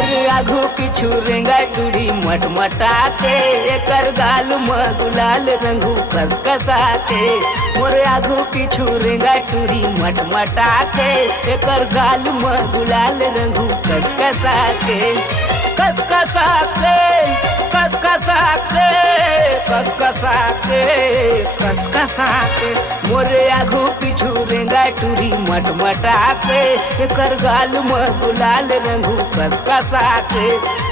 मोर आघू पिछू रेंगा टूरी मटमटा के एकर गाल में गुलाल रंगू कसकसा के मोर आघू पिछू रेंगा टूरी मटमटा के एकर गाल में गुलाल रंगू कसकसा के कसकसा के कसकसा के कसकसा के कसकसा के मोरे आघू पिछू रेंगा टूरी मटमटा के एकर गाल में गुलाल रंगू कसकसा के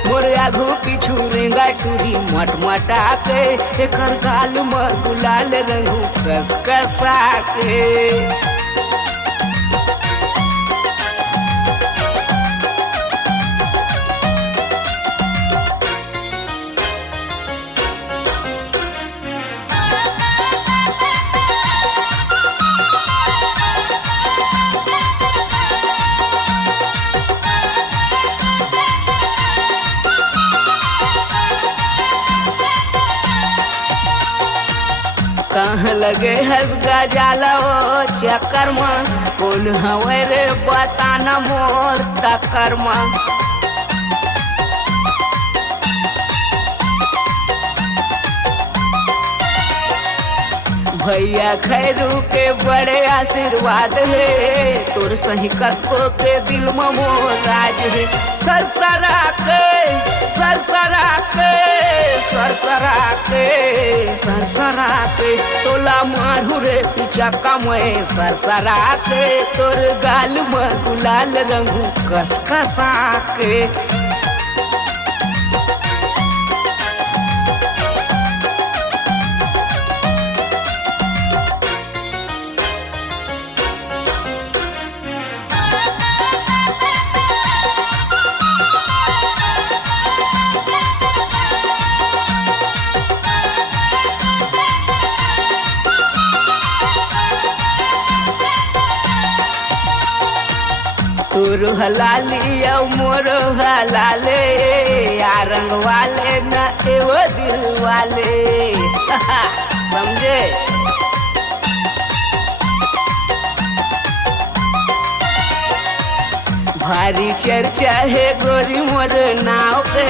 मोरे आघू पिछू रेंगा टूरी मटमटा के एकर गाल में गुलाल रंगू कसकसा के। कहाँ लगे हंस गजाला ओ चक्कर में कौन हवे रे बताना मोर टक्कर में। भैया खैरू के बड़े आशीर्वाद है तोर सही कतो के दिल में मोर राज है। सरसरा के सरसरा के सरसरा के सरसरा के तोला मारू रे पीछा कमए सरसरा के तोर गाल में गुलाल रंगू कसकसा के। तोर हलाली औ मोर हलाले या रंग वाले न एवो दिल वाले समझे। भारी चर्चा है गोरी मोर नाव पे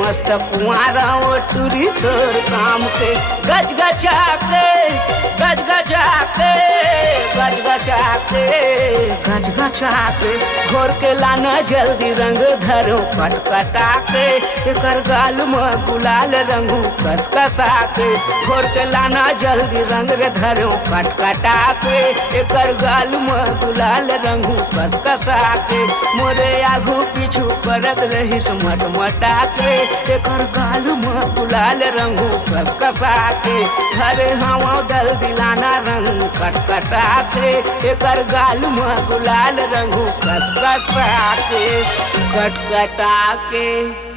मस्त कुआरा ओ टूरी तोर काम के गज गजा के गज गजा के गज गजा के गज गजा के घोर के लाना जल्दी रंग धरो कटकटा के एकर गाल में गुलाल रंगू कसकसा के घोर के लाना जल्दी रंग धरो कटकटा के एकर गाल में गुलाल रंगू कसकसा के मोरे आघू पिछू करत रहिस मटमटा के एकर गाल में गुलाल रंगू कसकसा के घरे हवा दल दिलाना रंग कटकटा के एकर गाल में गुलाल रंगू कसकसा के कटकटा के।